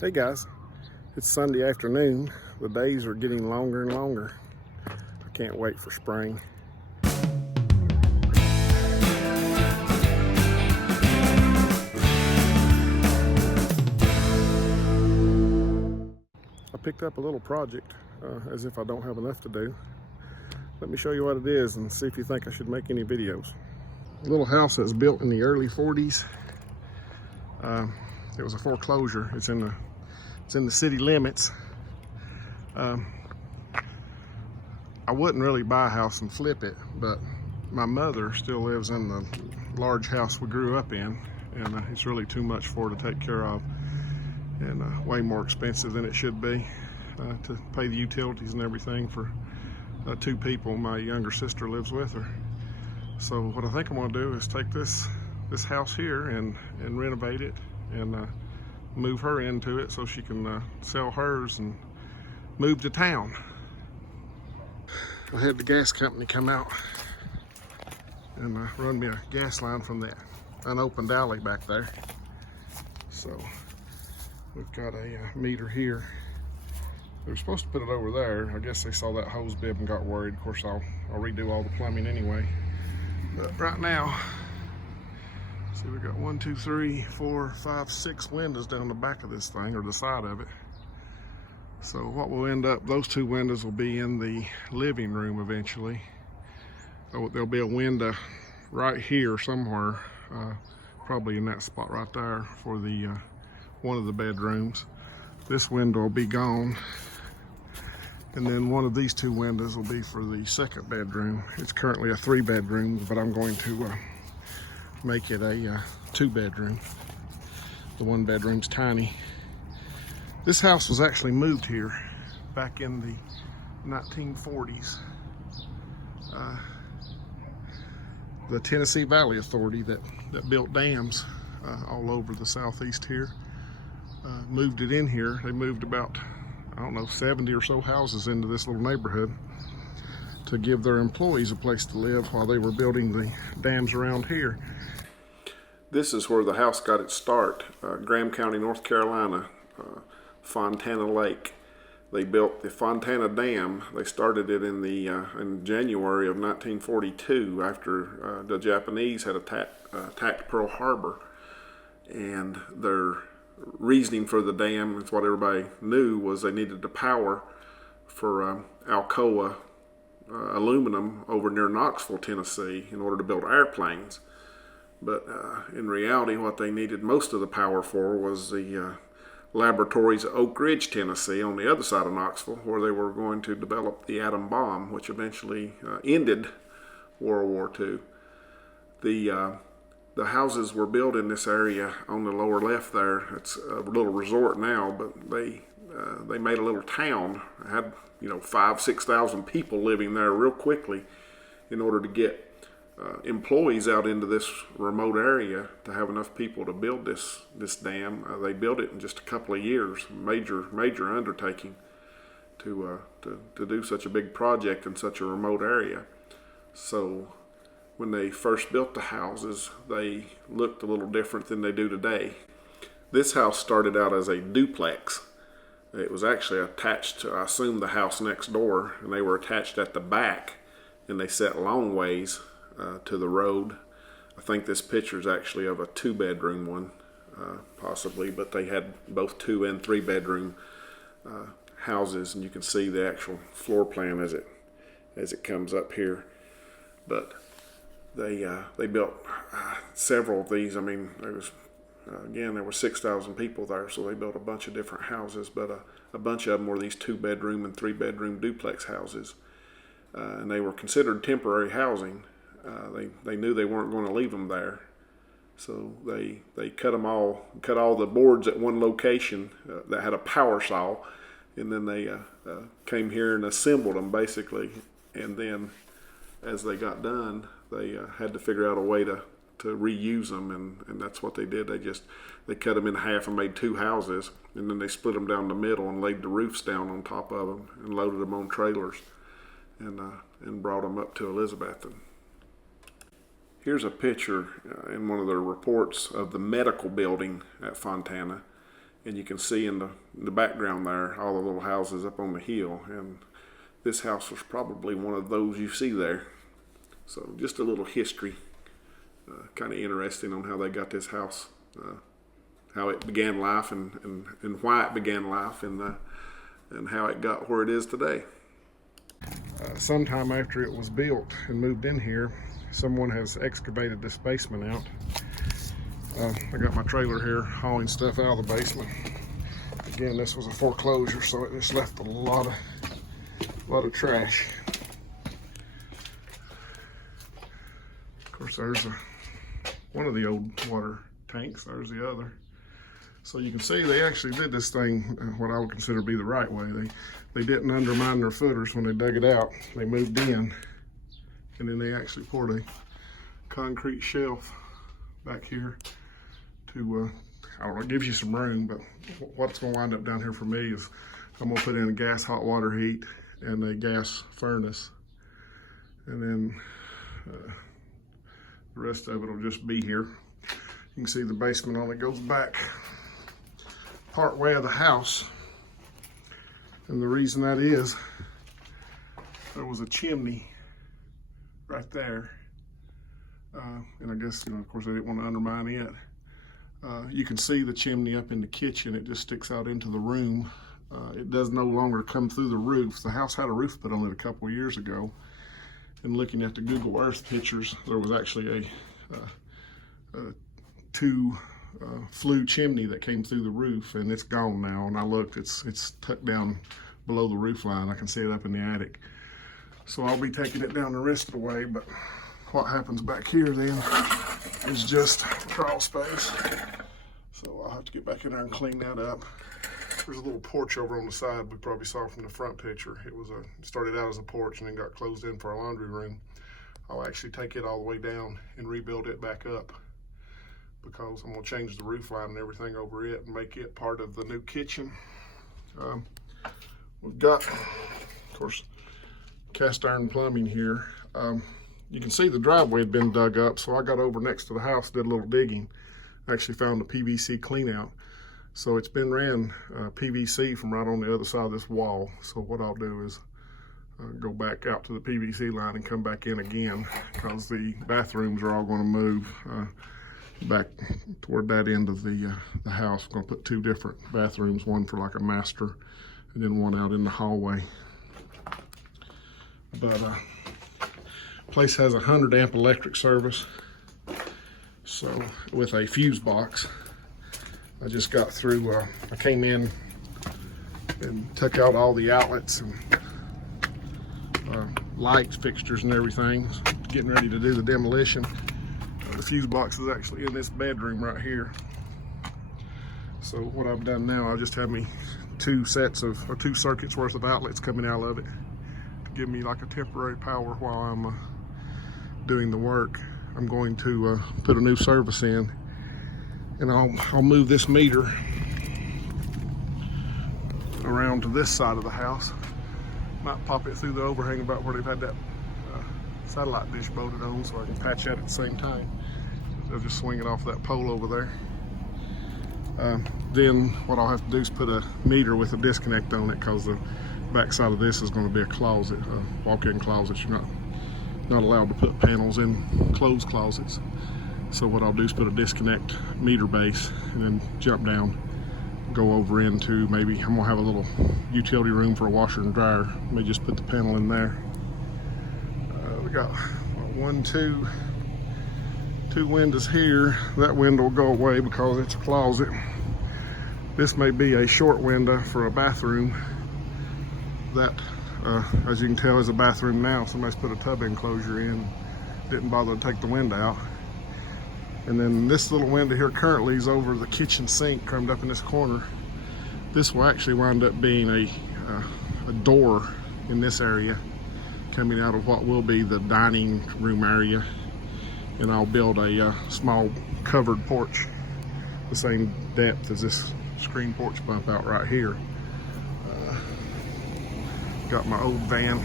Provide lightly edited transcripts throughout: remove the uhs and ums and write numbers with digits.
Hey guys, it's Sunday afternoon. The days are getting longer and longer. I can't wait for spring. I picked up a little project as if I don't have enough to do. Let me show you what it is and see if you think I should make any videos. A little house that was built in the early 40s. It was a foreclosure. It's in the city limits. I wouldn't really buy a house and flip it, but my mother still lives in the large house we grew up in, and it's really too much for her to take care of, and way more expensive than it should be to pay the utilities and everything for two people. My younger sister lives with her. So what I think I'm going to do is take this house here and renovate it and move her into it so she can sell hers and move to town. I had the gas company come out and run me a gas line from that unopened alley back there. So we've got a meter here. They were supposed to put it over there. I guess they saw that hose bib and got worried. Of course, I'll redo all the plumbing anyway. But right now, see, we got 1, 2, 3, 4, 5, 6 windows down the back of this thing, or the side of it. So what will end up, those 2 windows will be in the living room eventually. There'll be a window right here somewhere, probably in that spot right there for the one of the bedrooms. This window will be gone. And then one of these 2 windows will be for the second bedroom. It's currently a 3-bedroom, but I'm going to make it a 2-bedroom. The 1 bedroom's tiny. This house was actually moved here back in the 1940s. The Tennessee Valley Authority that built dams all over the southeast here moved it in here. They moved about, I don't know, 70 or so houses into this little neighborhood to give their employees a place to live while they were building the dams around here. This is where the house got its start. Graham County, North Carolina, Fontana Lake. They built the Fontana Dam. They started it in January of 1942 after the Japanese had attacked Pearl Harbor. And their reasoning for the dam, it's what everybody knew, was they needed the power for Alcoa aluminum over near Knoxville, Tennessee, in order to build airplanes. But in reality, what they needed most of the power for was the laboratories at Oak Ridge, Tennessee, on the other side of Knoxville, where they were going to develop the atom bomb, which eventually ended World War II. The houses were built in this area on the lower left there. It's a little resort now, but they made a little town. It had 5,000-6,000 people living there real quickly in order to get employees out into this remote area to have enough people to build this dam. They built it in just a couple of years. Major undertaking to do such a big project in such a remote area. So when they first built the houses, they looked a little different than they do today. This house started out as a duplex. It was actually attached to, I assume, the house next door, and they were attached at the back, and they set long ways to the road. I think this picture is actually of a 2-bedroom one, possibly, but they had both 2 and 3-bedroom houses, and you can see the actual floor plan as it comes up here. But they built several of these. I mean, there were 6,000 people there, so they built a bunch of different houses, but a bunch of them were these 2-bedroom and 3-bedroom duplex houses, and they were considered temporary housing. They knew they weren't going to leave them there, so they cut all the boards at one location that had a power saw, and then they came here and assembled them basically, and then as they got done, they had to figure out a way to reuse them, and that's what they did. They cut them in half and made 2 houses, and then they split them down the middle and laid the roofs down on top of them and loaded them on trailers and brought them up to Elizabeth. Here's a picture in one of their reports of the medical building at Fontana. And you can see in the background there all the little houses up on the hill, and this house was probably one of those you see there. So just a little history, kind of interesting on how they got this house, how it began life, and why it began life, and how it got where it is today. Sometime after it was built and moved in here, someone has excavated this basement out. I got my trailer here hauling stuff out of the basement. Again, this was a foreclosure, so it just left a lot of trash. Of course, there's one of the old water tanks. There's the other. So you can see they actually did this thing what I would consider to be the right way. They didn't undermine their footers when they dug it out. They moved in, and then they actually poured a concrete shelf back here to, I don't know, it gives you some room, but what's going to wind up down here for me is I'm going to put in a gas hot water heat and a gas furnace, and then the rest of it will just be here. You can see the basement only goes back part way of the house, and the reason that is there was a chimney right there, and I guess, you know, of course they didn't want to undermine it. You can see the chimney up in the kitchen. It just sticks out into the room. It does no longer come through the roof. The house had a roof put on it a couple of years ago, and looking at the Google Earth pictures, there was actually a two flue chimney that came through the roof, and it's gone now. And I looked, it's tucked down below the roof line. I can see it up in the attic. So I'll be taking it down the rest of the way, but what happens back here then is just crawl space. So I'll have to get back in there and clean that up. There's a little porch over on the side we probably saw from the front picture. It started out as a porch and then got closed in for a laundry room. I'll actually take it all the way down and rebuild it back up, because I'm gonna change the roof line and everything over it and make it part of the new kitchen. We've got, of course, cast iron plumbing here. You can see the driveway had been dug up, so I got over next to the house, did a little digging. I actually found the PVC clean out. So it's been ran PVC from right on the other side of this wall. So what I'll do is go back out to the PVC line and come back in again, because the bathrooms are all going to move back toward that end of the house. I'm going to put two different bathrooms, one for like a master and then one out in the hallway. But place has 100 amp electric service, so with a fuse box. I just got through, I came in and took out all the outlets and lights, fixtures and everything, getting ready to do the demolition. The fuse box is actually in this bedroom right here. So what I've done now, I just have me two circuits worth of outlets coming out of it to give me like a temporary power while I'm doing the work. I'm going to put a new service in, and I'll move this meter around to this side of the house. Might pop it through the overhang about where they've had that satellite dish bolted on, so I can patch that at the same time. They'll just swing it off that pole over there. Then what I'll have to do is put a meter with a disconnect on it, because the back side of this is going to be a closet, a walk-in closet. You're not allowed to put panels in closed closets. So what I'll do is put a disconnect meter base and then jump down, go over into, maybe I'm gonna have a little utility room for a washer and dryer. May just put the panel in there. We got two windows here. That window will go away because it's a closet. This may be a short window for a bathroom. That, as you can tell, is a bathroom now. Somebody's put a tub enclosure in, didn't bother to take the window out. And then this little window here currently is over the kitchen sink, crammed up in this corner. This will actually wind up being a door in this area, coming out of what will be the dining room area. And I'll build a small covered porch, the same depth as this screen porch bump out right here. Got my old van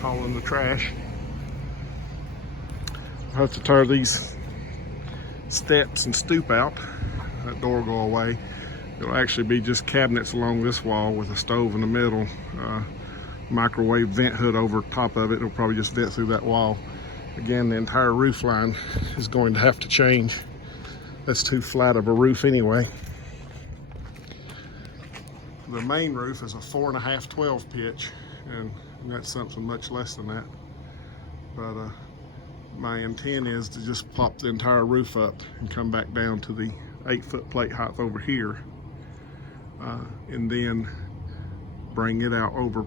hauling the trash. I have to tear these steps and stoop out. That door will go away. It'll actually be just cabinets along this wall with a stove in the middle, microwave vent hood over top of it. It'll probably just vent through that wall. Again, the entire roof line is going to have to change. That's too flat of a roof anyway. The main roof is a 4.5 12 pitch, and that's something much less than that. But my intent is to just plop the entire roof up and come back down to the 8-foot plate height over here, and then bring it out over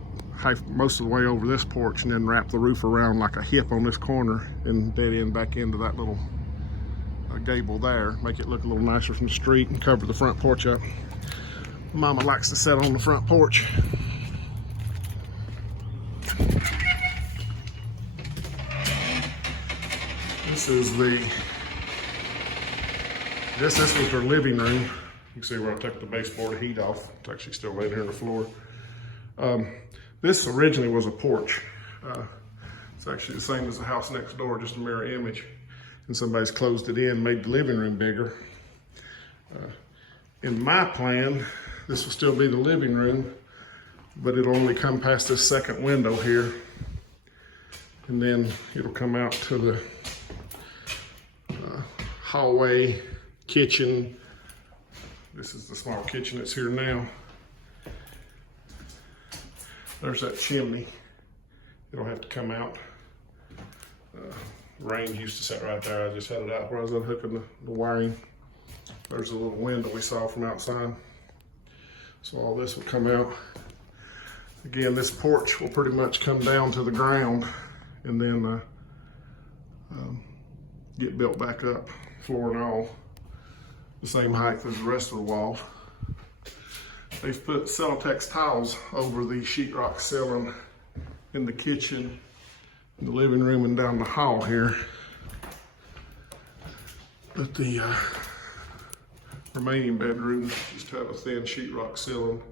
most of the way over this porch, and then wrap the roof around like a hip on this corner and dead end back into that little gable there. Make it look a little nicer from the street and cover the front porch up. Mama likes to sit on the front porch. This is this was her living room. You can see where I took the baseboard heat off. It's actually still laying here on the floor. This originally was a porch. It's actually the same as the house next door, just a mirror image. And somebody's closed it in, made the living room bigger. In my plan, this will still be the living room, but it'll only come past this second window here. And then it'll come out to the hallway, kitchen. This is the small kitchen that's here now. There's that chimney. It'll have to come out. Range used to sit right there. I just had it out where I was unhooking the wiring. There's a little window we saw from outside. So all this will come out. Again, this porch will pretty much come down to the ground and then get built back up, floor and all, the same height as the rest of the wall. They've put Celotex tiles over the sheetrock ceiling in the kitchen, in the living room, and down the hall here. But the remaining bedroom just have a thin sheetrock ceiling.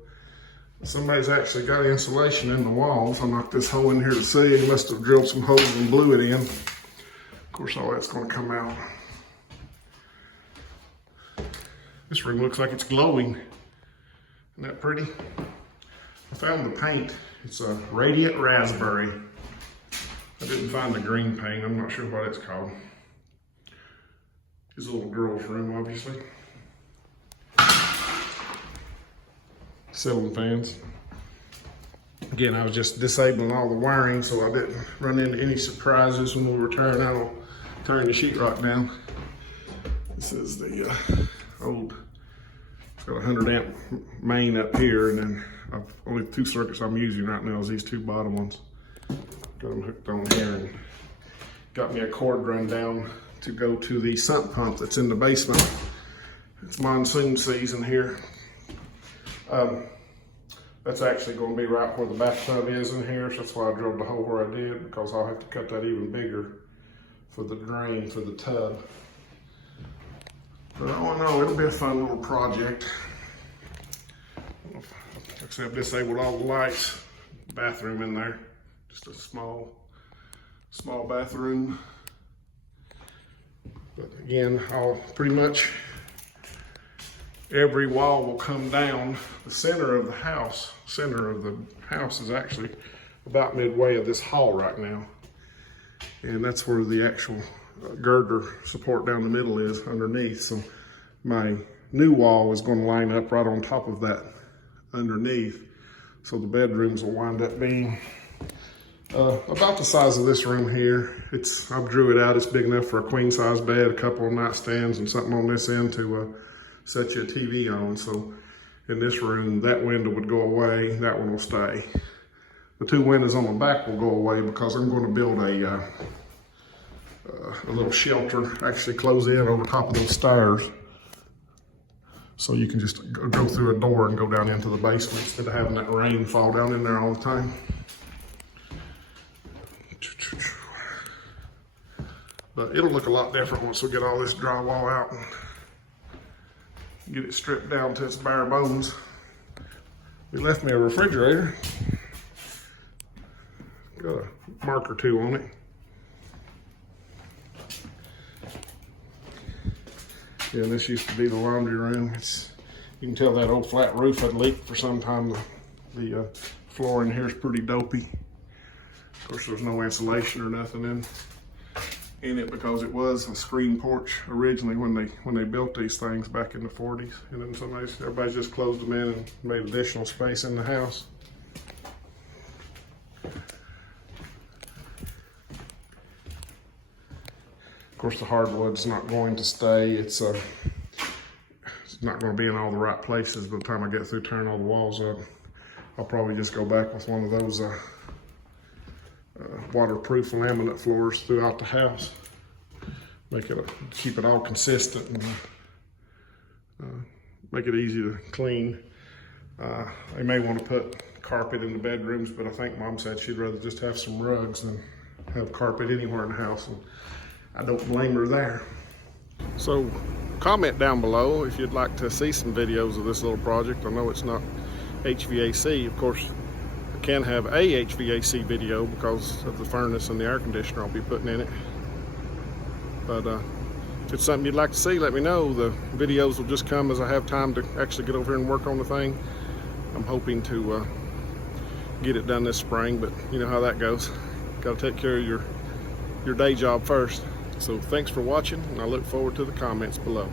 Somebody's actually got insulation in the walls. I knocked this hole in here to see. He must have drilled some holes and blew it in. Of course, all that's going to come out. This room looks like it's glowing. Isn't that pretty? I found the paint. It's a Radiant Raspberry. I didn't find the green paint. I'm not sure what it's called. It's a little girl's room, obviously. Ceiling fans. Again, I was just disabling all the wiring so I didn't run into any surprises when we were tearing the sheetrock down. This is the old, it's got a 100 amp main up here, and then only 2 circuits I'm using right now is these 2 bottom ones. Got them hooked on here, and got me a cord run down to go to the sump pump that's in the basement. It's monsoon season here. That's actually going to be right where the bathtub is in here, so that's why I drilled the hole where I did, because I'll have to cut that even bigger for the drain for the tub. But all in all, it'll be a fun little project. Except I've disabled all the lights. Bathroom in there, just a small bathroom. But again, I'll pretty much every wall will come down. The center of the house is actually about midway of this hall right now. And that's where the actual girder support down the middle is underneath. So my new wall is going to line up right on top of that underneath. So the bedrooms will wind up being about the size of this room here. I drew it out. It's big enough for a queen size bed, a couple of nightstands, and something on this end to set your TV on. So in this room, that window would go away, that one will stay. The 2 windows on the back will go away because I'm going to build a little shelter, actually close in over top of those stairs. So you can just go through a door and go down into the basement instead of having that rain fall down in there all the time. But it'll look a lot different once we get all this drywall out and get it stripped down to its bare bones. We left me a refrigerator. Got a mark or 2 on it. Yeah, this used to be the laundry room. It's You can tell that old flat roof had leaked for some time. The floor in here is pretty dopey. Of course, there's no insulation or nothing in it because it was a screen porch originally when they built these things back in the 40s, and then everybody just closed them in and made additional space in the house. Of course, the hardwood's not going to stay. It's not going to be in all the right places by the time I get through tearing all the walls up. I'll probably just go back with one of those waterproof laminate floors throughout the house. Keep it all consistent and make it easy to clean. I may want to put carpet in the bedrooms, but I think Mom said she'd rather just have some rugs than have carpet anywhere in the house, and I don't blame her there. So comment down below if you'd like to see some videos of this little project. I know it's not HVAC. Of course, I can have a HVAC video because of the furnace and the air conditioner I'll be putting in it. But if it's something you'd like to see, let me know. The videos will just come as I have time to actually get over here and work on the thing. I'm hoping to get it done this spring, but you know how that goes. Got to take care of your day job first. So thanks for watching, and I look forward to the comments below.